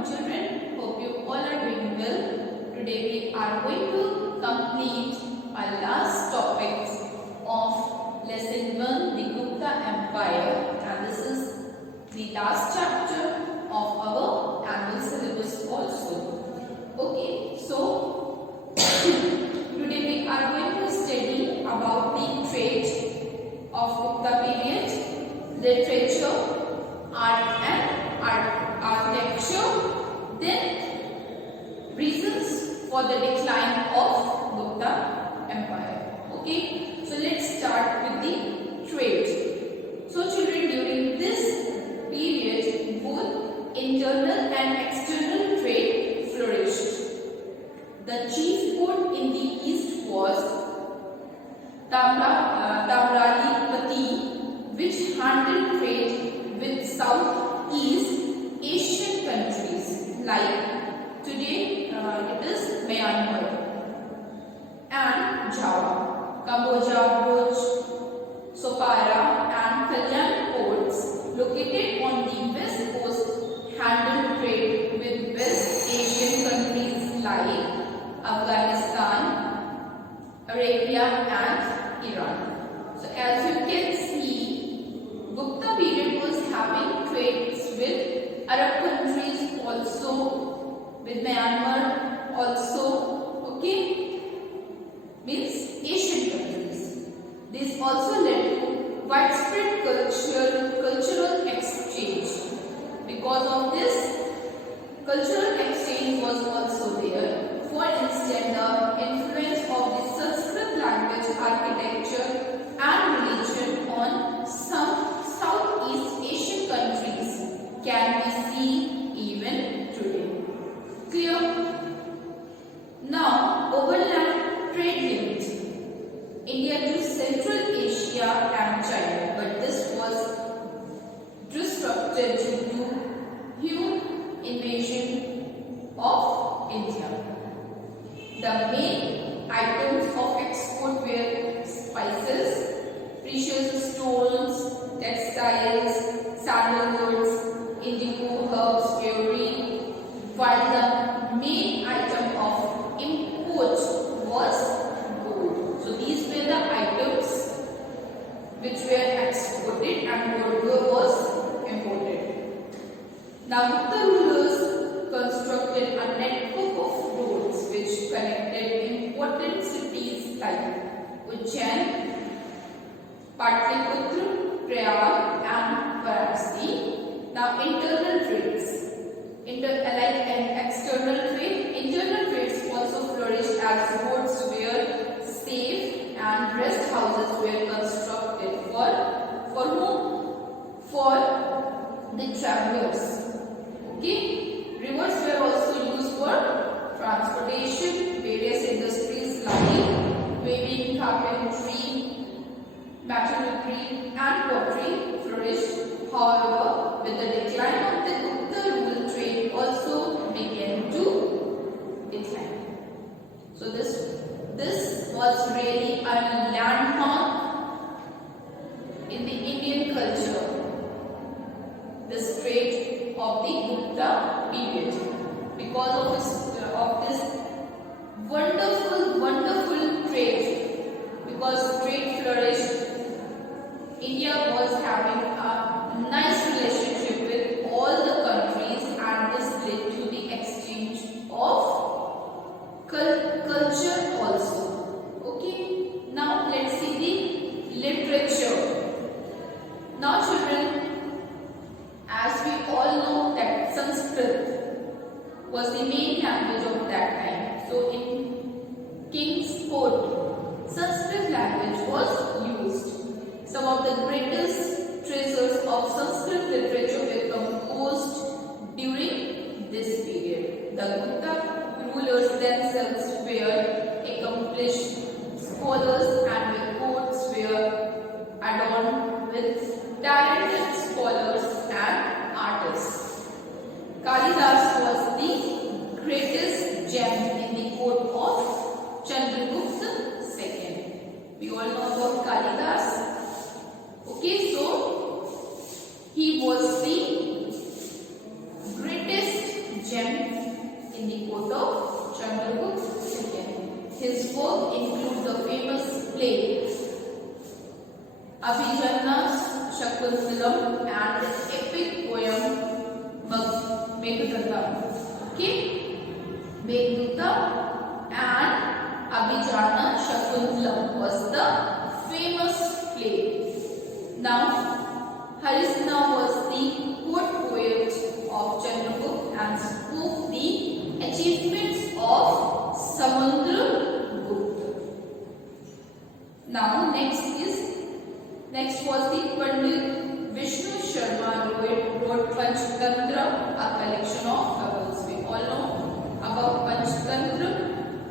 morning children. Hope you all are doing well. Today we are going to complete our last topics of lesson 1, the Gupta Empire, and this is the last chapter of our annual syllabus also. Okay, so today we are going to study about the trade of Gupta period, literature, art and architecture, then reasons for the decline of Gupta Empire. Okay, so let's start with the trade. So children, during this period, both internal and external trade flourished. The chief port in the east was Tamralipati, which handled trade with Southeast Asian countries like today it is Myanmar and Java, Cambodia, Bhuj, Sopara and Kalyan ports located on the west coast handled trade with West Asian countries like Afghanistan, Arabia and Iran. So as you can see, Gupta period was having trades with Arab countries also, with Myanmar also, okay, means Asian countries. This also led to widespread cultural exchange. Because of this, cultural exchange was also there. For instance, the influence of the Sanskrit language, architecture and religion on some Southeast Asian countries can be seen even today. Clear? Now, overland trade linked India to Central Asia and China, but this was disrupted due to huge invasion of India. The main items of export were spices, precious stones, textiles, sandalwoods, indigo, herbs, jewelry, while the main item of import was gold. So these were the items which were exported and gold was imported. Now Gupta rulers constructed a network of roads which connected important cities like Ujjain, Patliputra, Prayag and Varanasi. Now internal trades, like an external trade, internal trades also flourished as roads were safe and rest houses were constructed for whom? For the travelers. Okay, rivers were also used for transportation. Various industries like weaving, carpentry, metallurgy and pottery flourished. However, with the decline of the Gupta rule, trade also began to decline. So this was really a landmark in the Indian culture, this trade of the Gupta period. Because of this wonderful trade, because trade flourished, India was having a nice relationship with all the countries, and this led to the exchange of culture also. Okay, now let's see the literature. Now children, as we all know that Sanskrit was the main language of that time. So in King's court, Sanskrit language was used. Some of the greatest treasures of Sanskrit literature were composed during this period. The Gupta rulers themselves were accomplished scholars and their courts were adorned with talented scholars and artists. Kalidas was the greatest gem in the court of Chandragupta II. We all know about Kalidas. Okay, so he was the greatest gem play Abhijanna Shakuntalam and the epic poem Meghdootam. Okay, Meghdootam and Abhijanna Shakuntalam was the famous play. Now, Harisna was the court poet of Chandragupta and spoke the achievements of Samudragupta. Now, next was the Pandit Vishnu Sharma wrote Panchatantra, a collection of fables. We all know about Panchatantra.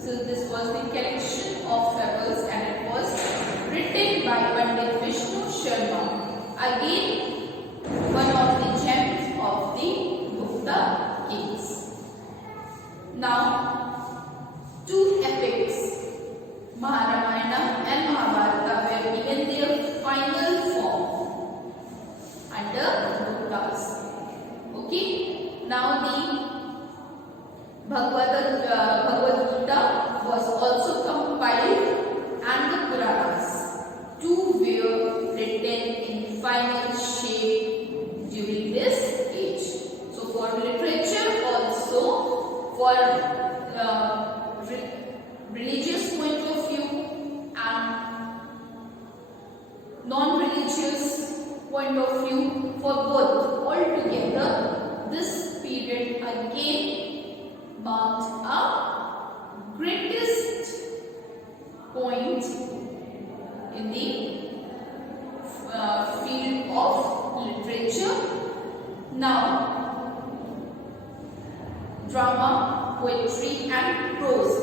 This was the collection of fables and it was written by Pandit Vishnu Sharma. Again, one of the gems of the Gupta kings. Now, two epics, Maharamayana and Mahabharata, were given their final form under Guptas. Okay. Now the Bhagavad Gita was also compiled and the Puranas. Two were written in final shape during this age. So for literature also, for religious point of view and non-religious point of view, for both altogether, this period again marked a greatest point in the field of literature. Now, drama, poetry and prose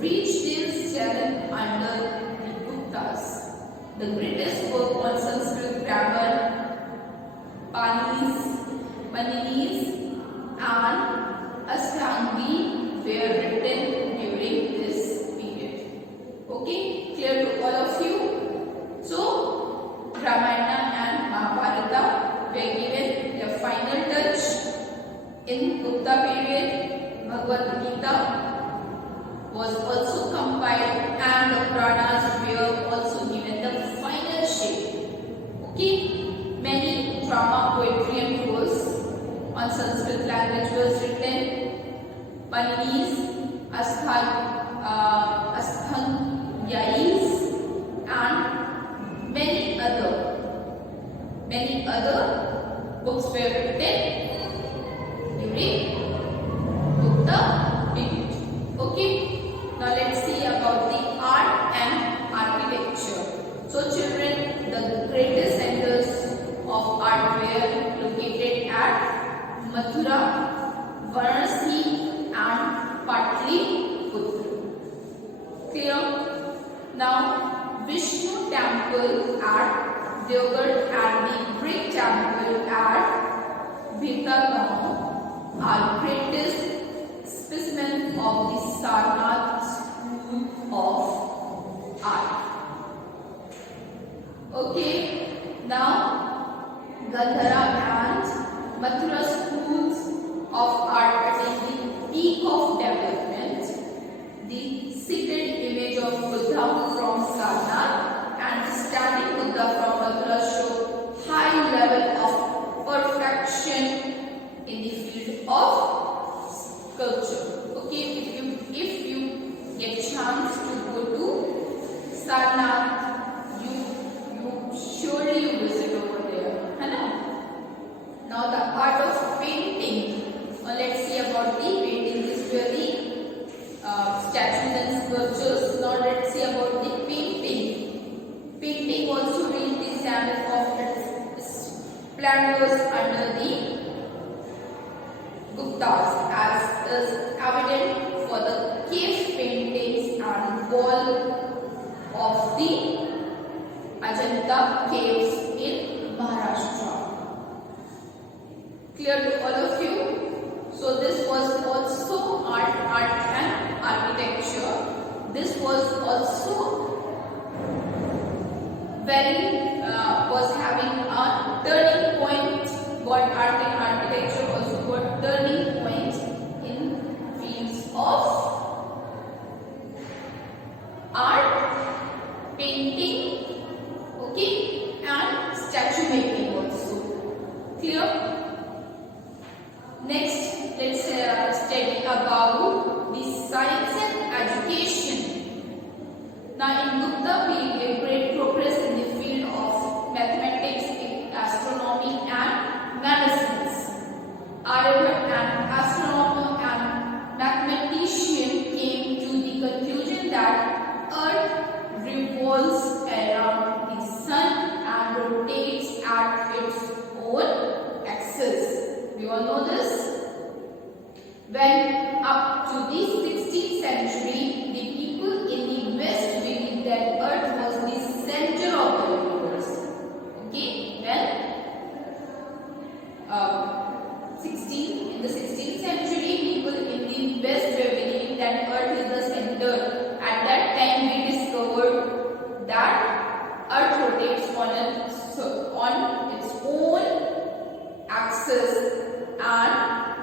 reached their zenith under the Guptas. The greatest work on Sanskrit grammar, Panini's and Ashtangi were written during this period. Okay, clear to all of you? So, Ramayana and Mahabharata were given their final touch in Gupta period. Bhagavad Gita was also compiled and the Puranas were also given the final shape. Okay, many drama, poetry and prose on Sanskrit language was written. Panini's, Ashtangyais and many other books were written during Gupta period. Okay, now let's see about the art and architecture. So children, the greatest centers of art were located at Mathura, Varanasi and Patliputra. Clear? Now, Vishnu temple at Deogarh and the brick temple at Bhikagaon are greatest specimen of the Sarnath school of art. Okay, now Gandhara and Mathura schools of art attain the peak of development. The seated image of Buddha from Sarnath and the standing Buddha from Mathura show high level of perfection in the field of sculpture. Okay, if you get chance to go to Sarnath, surely you visit over there. Now the art of painting. Let's see about the painting. These were the statues and sculptures. Now let's see about the painting. Painting also reached the zenith of its splendors under the Guptas, as is evident for the cave paintings and wall of the Ajanta caves in Maharashtra. Clear to all of you? So this was also art and architecture. This was also was having a turning point. Got art and architecture also got turning point in fields of art, painting Next, let's study about the science and education. Now, in Gupta period, great progress in the field of mathematics, astronomy, and medicines. Aryabhatta, an astronomer and mathematician, came to the conclusion that Earth revolves around the Sun and rotates at its own axis. We all know this. When up to the 16th century, the people in the West believed that Earth was the center of the universe. Okay, in the 16th century, people in the West were believing that Earth is the center. At that time, we discovered that Earth rotates on its own axis and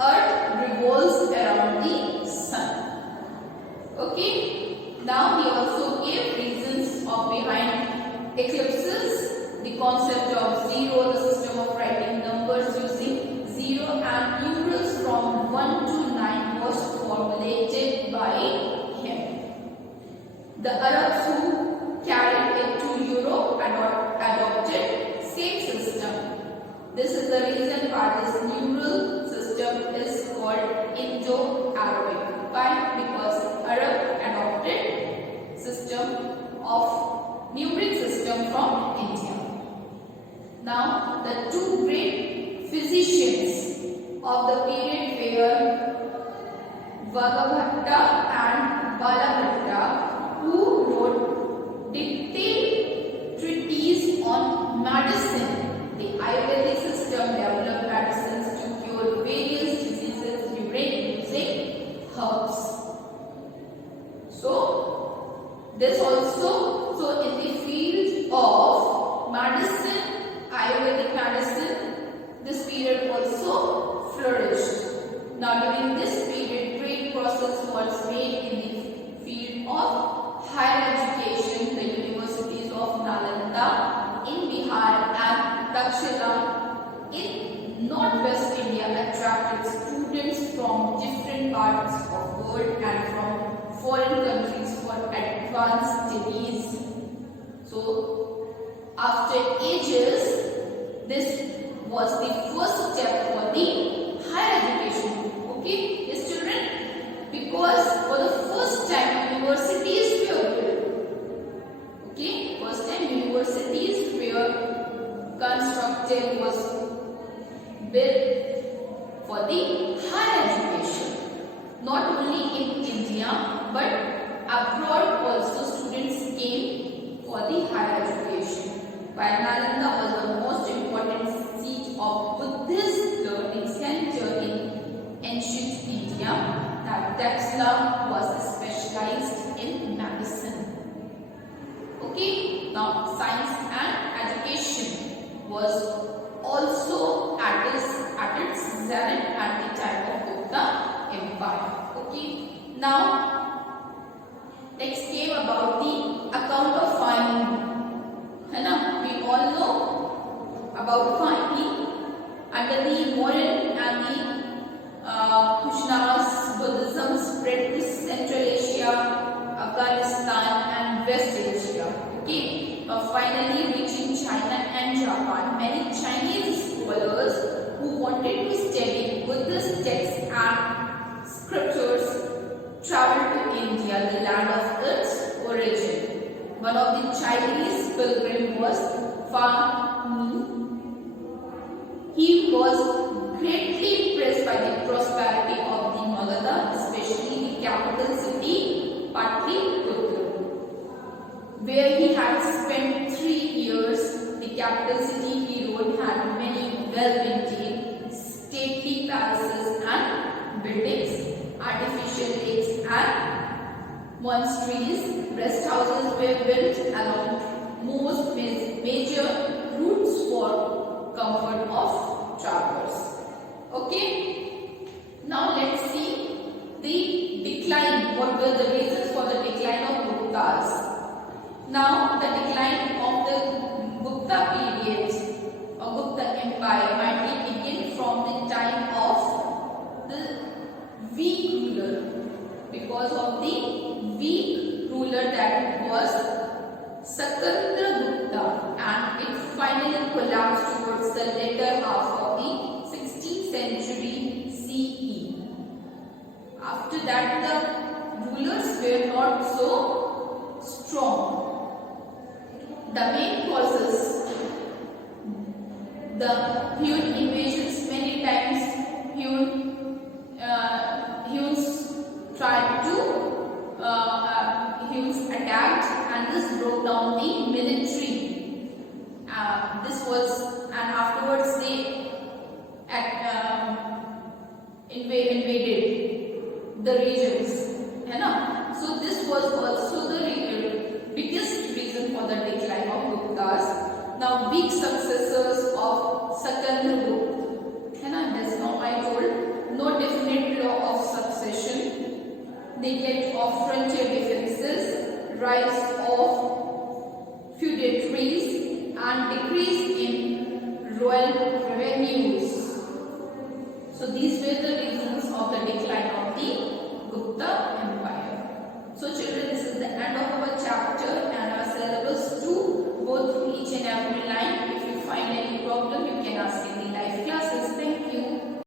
Earth revolves around the Sun. Okay. Now he also gave reasons behind eclipses, the concept of zero, the system of writing numbers using zero and numerals from 1 to 9 was formulated by him. The Arabs who carried it to Europe adopted same system. This is the reason why this numeral system is called Indo-Arabic. Why? Because Arab adopted numeric system from India. Now, the two great physicians of the period were Vagabhatta and Balabhatta, who wrote detailed treatises on medicine. The Ayurvedic system developed medicines to cure various diseases using herbs. So in the field of medicine, Ayurvedic medicine, this period also flourished. Now during this period, great progress was made in the field of higher education. The universities of Nalanda in Bihar and Dakshila in northwest India attracted students from different parts of the world and from foreign countries for advanced studies. So, after ages, this was the first step for the higher education. Okay, yes children, because for the first time universities were built. Okay, first time universities were constructed, was built for the higher education. Not only in India but abroad also students came for the higher education. While Nalanda was the most important seat of Buddhist learning center in ancient India, that Dakshila was specialized in medicine. Okay, now science and education was also at its zenith at the time of Gupta Empire. Okay, now next came about the account of farming. We all know about farming. Under the Mauryan and the Kushanas, Buddhism spread to Central Asia, Afghanistan and West Asia. Okay, finally reaching China and Japan. Many Chinese scholars who wanted to study Buddhist texts and scriptures traveled to India, the land of its origin. One of the Chinese pilgrims was Fan Mi. He was greatly impressed by the prosperity of the Magadha, especially the capital city Patliputra, where he had spent 3 years. The capital city, he wrote, had many well-maintained stately palaces and buildings, artificial lakes and monasteries. Rest houses were built along most major routes for comfort of travelers. Okay. Now let's see the decline. What were the reasons for the decline of Guptas? Now the decline of the Gupta period or Gupta Empire might begin from the time of was Sakandragupta, and it finally collapsed towards the later half of the 16th century CE. After that, the rulers were not so strong. The main causes: the Hun invasions. Many times Huns tried to Huns attacked, and this broke down the military. And afterwards they invaded the regions. So this was also the biggest reason for the decline of Guptas. Now, big successors